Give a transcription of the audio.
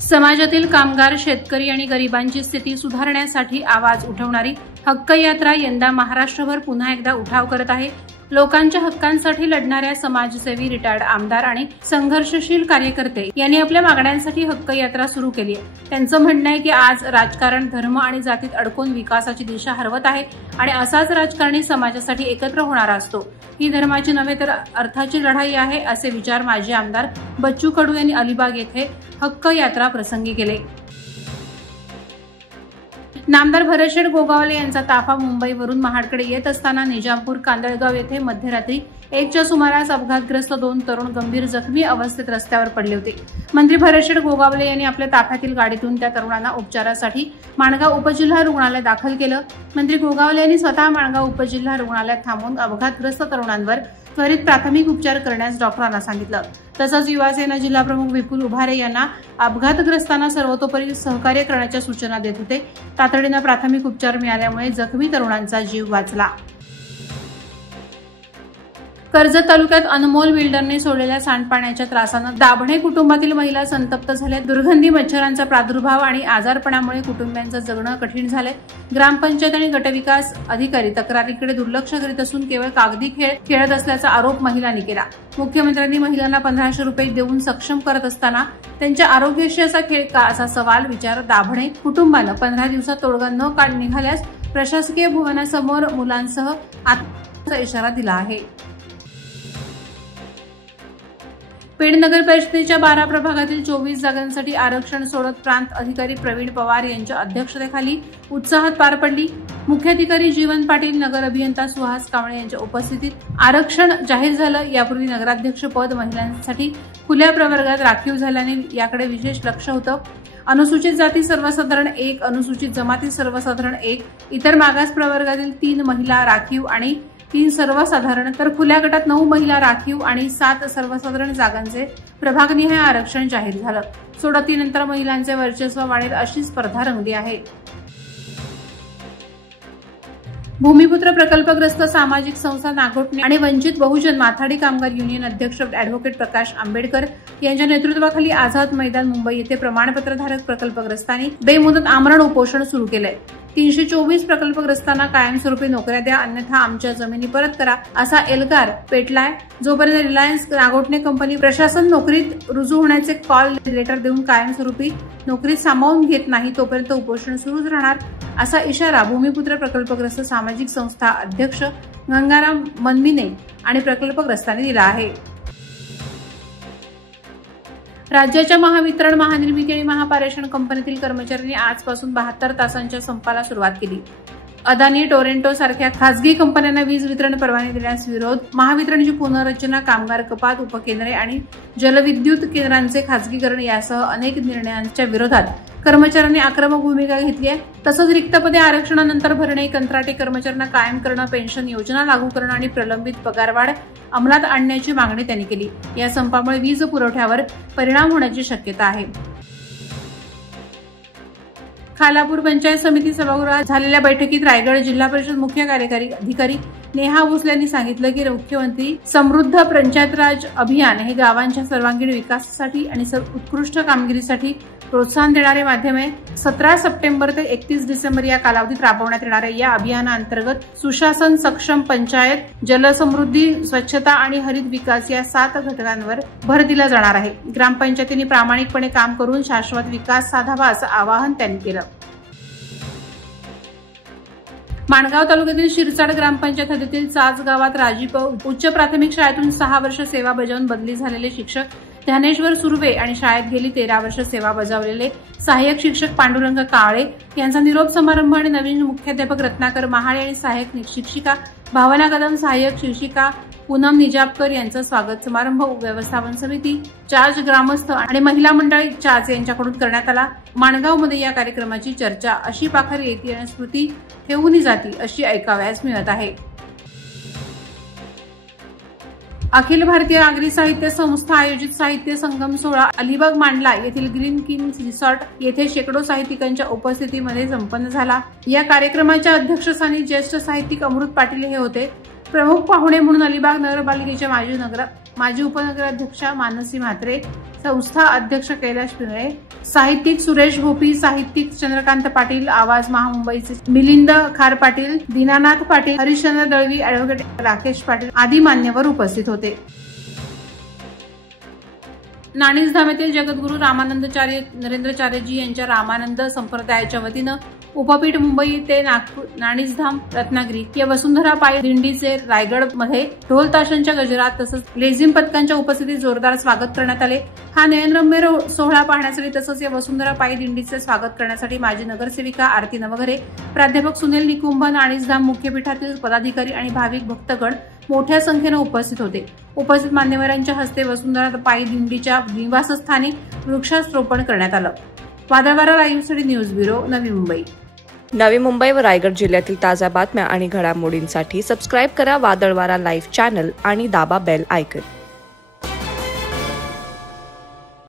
समाजातील कामगार, शेतकरी आणि गरिबांची स्थिती सुधारण्यासाठी आवाज उठवणारी हक्क यात्रा यंदा महाराष्ट्रभर पुन्हा एकदा उठाव करत आहे। लोकांच्या हक्कांसाठी लढणाऱ्या समाजसेवी, रिटायर्ड आमदार आणि संघर्षशील कार्यकर्ते यांनी आपल्या मागण्यांसाठी हक्क यात्रा सुरू केली आहे। त्यांचं म्हणणं आहे की आज राजकारण धर्म आणि जातीत अडकून विकासाची दिशा हरवत आहे आणि असाच राजकारणी समाजासाठी एकत्र होणारा असतो। ही धर्माची नव्हे तर अर्थाची लढाई आहे, असे विचार माजी आमदार बच्चू कडू यांनी अलिबाग येथे हक्क यात्रा प्रसंगी केले। नामदार भरतशेठ गोगावले यांचा ताफा मुंबईवरून महाडकडे येत असताना निजामपूर कांदळगाव येथे मध्यरात्री 1च्या सुमारास अपघातग्रस्त 2 तरुण गंभीर जखमी अवस्थेत रस्त्यावर पडले होते। मंत्री भरतशेठ गोगावले यांनी आपल्या ताफ्यातील गाडीतून त्या तरुणांना उपचारासाठी माणगाव उपजिल्हा रुग्णालयात दाखल केलं। मंत्री गोगावले यांनी स्वतः माणगाव उपजिल्हा रुग्णालयात थांबून अपघातग्रस्त तरुणांवर त्वरित प्राथमिक उपचार करण्यास डॉक्टरांना सांगितलं। तसंच युवासेना जिल्हाप्रमुख विपुल उभारे यांना अपघातग्रस्तांना सर्वतोपरी सहकार्य करण्याच्या सूचना देत होते। तातडीने प्राथमिक उपचार मिळाल्यामुळे जखमी तरुणांचा जीव वाचला। कर्जत तालुक्यात अनमोल बिल्डरने सोडलेल्या सांडपाण्याच्या त्रासानं दाभणे कुटुंबातील महिला संतप्त झाल्या। दुर्गंधी, मच्छरांचा प्रादुर्भाव आणि आजारपणामुळे कुटुंबियांचं जगणं कठीण झालंय। ग्रामपंचायत आणि गटविकास अधिकारी तक्रारीकडे दुर्लक्ष करीत असून केवळ कागदी खेळ खेळत असल्याचा आरोप महिलांनी केला। मुख्यमंत्र्यांनी महिलांना 1500 रुपये देऊन सक्षम करत असताना त्यांच्या आरोग्याशी असा खेळ का, असा सवाल विचार दाभणे कुटुंबानं 15 दिवसात तोडगा न निघाल्यास प्रशासकीय भवनासमोर मुलांसह आत्महत्येचा इशारा दिला आहे। पेड नगर परिषदेच्या 12 प्रभागातील 24 जागांसाठी आरक्षण सोडत प्रांत अधिकारी प्रवीण पवार यांच्या अध्यक्षतेखाली उत्साहात पार पडली। मुख्याधिकारी जीवन पाटील, नगर अभियंता सुहास कांबळे यांच्या उपस्थितीत आरक्षण जाहीर झालं। यापूर्वी नगराध्यक्ष पद महिलांसाठी खुल्या प्रवर्गात राखीव झाल्याने याकडे विशेष लक्ष होतं। अनुसूचित जाती सर्वसाधारण 1, अनुसूचित जमाती सर्वसाधारण 1, इतर मागास प्रवर्गातील 3 महिला राखीव आणि 3 सर्वसाधारण, तर खुल्या गटात 9 महिला राखीव आणि 7 सर्वसाधारण जागांचे प्रभागनिहाय आरक्षण जाहीर झालं। सोडतीनंतर महिलांचे वर्चस्व वाढेल अशी स्पर्धा रंगली आहे। भूमिपुत्र प्रकल्पग्रस्त सामाजिक संस्था नागोठणे आणि वंचित बहुजन माथाडी कामगार युनियन अध्यक्ष अॅडव्होकेट प्रकाश आंबेडकर यांच्या नेतृत्वाखाली आझाद मैदान मुंबई येथे प्रमाणपत्रधारक प्रकल्पग्रस्तांनी बेमुदत आमरण उपोषण सुरू केलंय। 324 प्रकल्पग्रस्तांना कायमस्वरूपी नोकऱ्या द्या, अन्यथा आमच्या जमिनी परत करा, असा एल्गार पेटलाय। जोपर्यंत रिलायन्स नागोठणे कंपनी प्रशासन नोकरीत रुजू होण्याचे कॉल लेटर देऊन कायमस्वरूपी नोकरीत सामावून घेत नाही तोपर्यंत उपोषण सुरूच राहणार, असा इशारा भूमिपुत्र प्रकल्पग्रस्त सामाजिक संस्था अध्यक्ष गंगाराम मनमिने आणि प्रकल्पग्रस्तांनी दिला आहे। राज्याच्या महावितरण, महानिर्मिती आणि महापारेषण कंपनीतील कर्मचाऱ्यांनी आजपासून 72 तासांच्या संपाला सुरुवात केली। अदानी, टोरेंटो सारख्या खासगी कंपन्यांना वीज वितरण परवाने देण्यास विरोध, महावितरणची पुनर्रचना, कामगार कपात, उपकेंद्रे आणि जलविद्युत केंद्रांचे खासगीकरण यासह अनेक निर्णयांच्या विरोधात कर्मचाऱ्यांनी आक्रमक भूमिका घेतली आहे। तसंच रिक्त पदे आरक्षणानंतर भरणे, कंत्राटी कर्मचाऱ्यांना कायम करणं, पेन्शन योजना लागू करणं आणि प्रलंबित पगारवाढ अंमलात आणण्याची मागणी त्यांनी केली। या संपामुळे वीज पुरवठ्यावर परिणाम होण्याची शक्यता आहे। खालापूर पंचायत समिती सभागृहात झालेल्या बैठकीत रायगड जिल्हा परिषद मुख्य कार्यकारी अधिकारी नेहा भोसले यांनी सांगितलं की मुख्यमंत्री समृद्ध पंचायत राज अभियान हे गावांच्या सर्वांगीण विकासासाठी आणि उत्कृष्ट कामगिरीसाठी प्रोत्साहन देणारे माध्यम आहे। 17 सप्टेंबर ते 31 डिसेंबर या कालावधीत राबवण्यात येणाऱ्या या अभियानाअंतर्गत सुशासन, सक्षम पंचायत, जलसमृद्धी, स्वच्छता आणि हरित विकास या 7 घटकांवर भर दिला जाणार आहे। ग्रामपंचायतींनी प्रामाणिकपणे काम करून शाश्वत विकास साधावा, असं आवाहन त्यांनी केलं। माणगाव तालुक्यातील शिरसाड ग्रामपंचायत हद्दीतील चाच गावात राजीव उच्च प्राथमिक शाळेतून 6 वर्ष सेवा बजावून बदली झालेले शिक्षक ध्यानेश्वर सुर्वे आणि शाळेत गेली 13 वर्ष सेवा बजावलेले सहाय्यक शिक्षक पांडुरंग काळे यांचा निरोप समारंभ आणि नवीन मुख्याध्यापक रत्नाकर महाळे आणि सहाय्यक शिक्षिका भावना कदम, सहाय्यक शिक्षिका पूनम निजापकर यांचा स्वागत समारंभ व्यवस्थापन समिती, चाच ग्रामस्थ आणि महिला मंडळ चाच यांच्याकडून करण्यात आला। माणगावमध्ये या कार्यक्रमाची चर्चा अशी पाखर येते आणि स्मृती ठेवून जाती अशी ऐकावयास मिळत आहे। अखिल भारतीय आगरी साहित्य संस्था आयोजित साहित्य संगम सोहळा अलिबाग मांडला येथील ग्रीन किंग्स रिसॉर्ट येथे शेकडो साहित्यिकांच्या उपस्थितीमध्ये संपन्न झाला। या कार्यक्रमाच्या अध्यक्षस्थानी ज्येष्ठ साहित्यिक अमृत पाटील हे होते। प्रमुख पाहुणे म्हणून अलिबाग नगरपालिकेच्या माजी उपनगराध्यक्षा मानसी म्हात्रे, संस्था अध्यक्ष कैलाश पिंगळे, साहित्यिक सुरेश गोपी, साहित्यिक चंद्रकांत पाटील, आवाज महामुंबईचे मिलिंद खार पाटील, दीनानाथ पाटील, हरिश्चंद्र दळवी, ॲडव्होकेट राकेश पाटील आदी मान्यवर उपस्थित होते. नाणीजधाम येथील जगद्गुरू रामानंदाचार्य नरेंद्राचार्यजी यांच्या रामानंद संप्रदायाच्या वतीनं उपपीठ मुंबई ते नागपूर, नाणीजधाम, रत्नागिरी या वसुंधरा पायी दिंडीचे रायगडमध्ये ढोल ताशांच्या गजरात तसंच लेझिम पथकांच्या उपस्थितीत जोरदार स्वागत करण्यात आले. हा नयनरम्य सोहळा पाहण्यासाठी तसंच या वसुंधरा पायी दिंडीचे स्वागत करण्यासाठी माजी नगरसेविका आरती नवघरे, प्राध्यापक सुनील निकुंभ, नाणीजधाम मुख्यपीठातील पदाधिकारी आणि भाविक भक्तगण मोठ्या संख्येने उपस्थित होते. उपस्थित मान्यवरांच्या हस्ते वसुंधरा पायी दिंडीच्या निवासस्थानी वृक्षारोपण करण्यात आलं. वादळवारा लाईव्हसाठी न्यूज ब्युरो, नवी मुंबई. नवी मुंबई व रायगड जिल्ह्यातील ताज्या बातम्या आणि घडामोडींसाठी सबस्क्राईब करा वादळवारा लाईव्ह चॅनल आणि दाबा बेल आयकॉन.